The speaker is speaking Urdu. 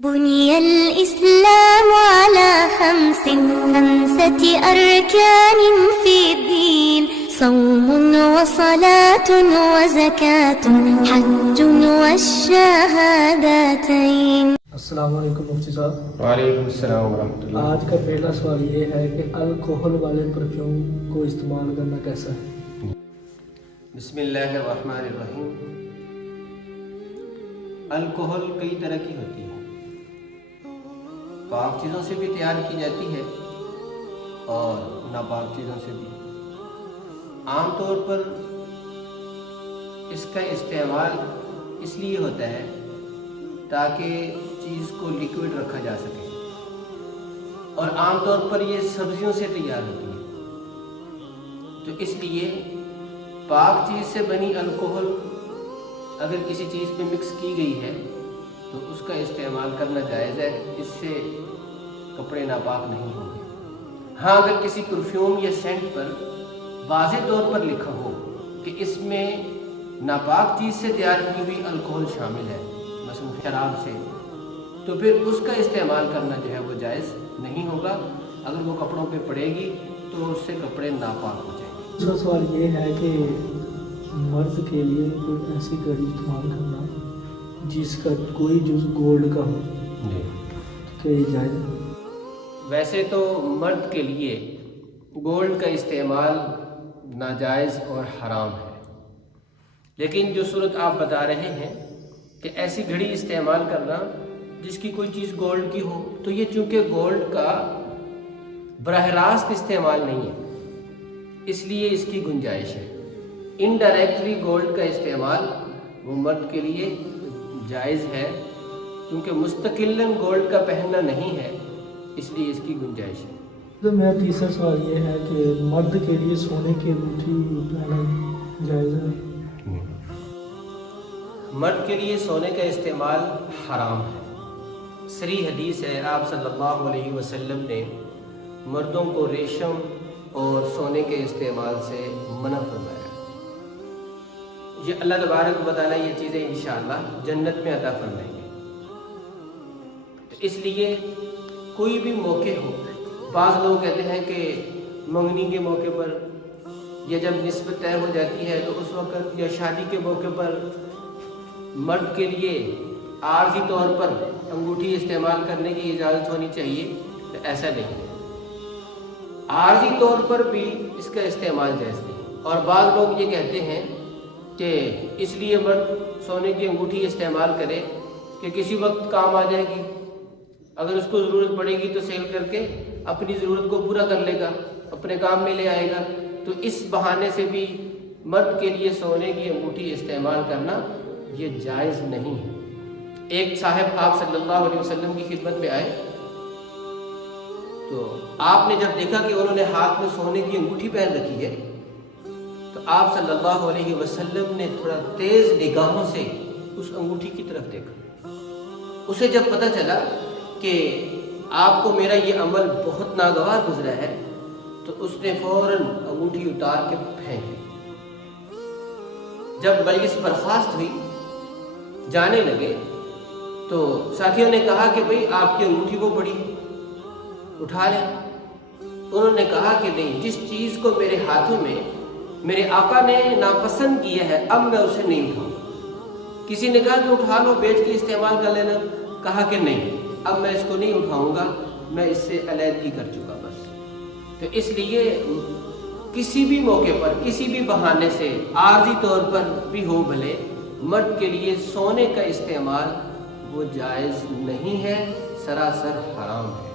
بني الإسلام على خمسة أركان في الدين صوم وصلاة وزكاة حج والشهادتين. السلام علیکم مفتی صاحب. وعلیکم السلام ورحمۃ اللہ. آج کا پہلا سوال یہ ہے کہ الکوہل والے پرفیوم کو استعمال کرنا کیسا ہے؟ بسم اللہ الرحمن الرحیم. الکوہل کئی طرح کی ہوتی ہے. پاک چیزوں سے بھی تیار کی جاتی ہے اور ناپاک چیزوں سے بھی. عام طور پر اس کا استعمال اس لیے ہوتا ہے تاکہ چیز کو لیکوڈ رکھا جا سکے، اور عام طور پر یہ سبزیوں سے تیار ہوتی ہے. تو اس لیے پاک چیز سے بنی الکوہل اگر کسی چیز پہ مکس کی گئی ہے تو اس کا استعمال کرنا جائز ہے. اس سے کپڑے ناپاک نہیں ہوں گے. ہاں، اگر کسی پرفیوم یا سینٹ پر واضح طور پر لکھا ہو کہ اس میں ناپاک چیز سے تیار کی ہوئی الکوہل شامل ہے، مثلا شراب سے، تو پھر اس کا استعمال کرنا جو ہے وہ جائز نہیں ہوگا. اگر وہ کپڑوں پہ پڑے گی تو اس سے کپڑے ناپاک ہو جائیں گے. دوسرا سوال یہ ہے کہ مرد کے لیے کوئی ایسی گھڑی استعمال کرنا جس کا کوئی جز گولڈ کا ہو کہ یہ جائز ہے؟ ویسے تو مرد کے لیے گولڈ کا استعمال ناجائز اور حرام ہے، لیکن جو صورت آپ بتا رہے ہیں کہ ایسی گھڑی استعمال کرنا جس کی کوئی چیز گولڈ کی ہو، تو یہ چونکہ گولڈ کا براہ راست استعمال نہیں ہے، اس لیے اس کی گنجائش ہے. انڈائریکٹلی گولڈ کا استعمال وہ مرد کے لیے جائز ہے، کیونکہ مستقلاً گولڈ کا پہننا نہیں ہے، اس لیے اس کی گنجائش ہے. تو میرا تیسرا سوال یہ ہے کہ مرد کے لیے سونے کی انگوٹھی پہننا جائز ہے؟ مرد کے لیے سونے کا استعمال حرام ہے. صریح حدیث ہے، آپ صلی اللہ علیہ وسلم نے مردوں کو ریشم اور سونے کے استعمال سے منع فرمایا. یہ اللہ تبارک و تعالیٰ یہ چیزیں انشاءاللہ جنت میں عطا فرمائیں گے. تو اس لیے کوئی بھی موقع ہو، بعض لوگ کہتے ہیں کہ منگنی کے موقع پر یا جب نسبت طے ہو جاتی ہے تو اس وقت، یا شادی کے موقع پر مرد کے لیے عارضی طور پر انگوٹھی استعمال کرنے کی اجازت ہونی چاہیے. تو ایسا نہیں ہے. عارضی طور پر بھی اس کا استعمال جائز نہیں. اور بعض لوگ یہ کہتے ہیں کہ اس لیے مرد سونے کی انگوٹھی استعمال کرے کہ کسی وقت کام آ جائے گی، اگر اس کو ضرورت پڑے گی تو سیل کر کے اپنی ضرورت کو پورا کر لے گا، اپنے کام میں لے آئے گا. تو اس بہانے سے بھی مرد کے لیے سونے کی انگوٹھی استعمال کرنا یہ جائز نہیں ہے. ایک صاحب آپ صلی اللہ علیہ وسلم کی خدمت میں آئے تو آپ نے جب دیکھا کہ انہوں نے ہاتھ میں سونے کی انگوٹھی پہن رکھی ہے تو آپ صلی اللہ علیہ وسلم نے تھوڑا تیز نگاہوں سے اس انگوٹھی کی طرف دیکھا. اسے جب پتہ چلا کہ آپ کو میرا یہ عمل بہت ناگوار گزرا ہے تو اس نے فوراً انگوٹھی اتار کے پھینک دی. جب مجلس برخاست ہوئی، جانے لگے، تو ساتھیوں نے کہا کہ بھئی آپ کی انگوٹھی وہ پڑی ہے، اٹھا لیں. انہوں نے کہا کہ نہیں، جس چیز کو میرے ہاتھوں میں میرے آقا نے ناپسند کیا ہے اب میں اسے نہیں اٹھاؤں. کسی نے کہا کہ اٹھا لو، بیچ کے استعمال کر لینا. کہا کہ نہیں، اب میں اس کو نہیں اٹھاؤں گا، میں اس سے علیحدگی کر چکا بس. تو اس لیے کسی بھی موقع پر، کسی بھی بہانے سے، عارضی طور پر بھی ہو بھلے، مرد کے لیے سونے کا استعمال وہ جائز نہیں ہے، سراسر حرام ہے.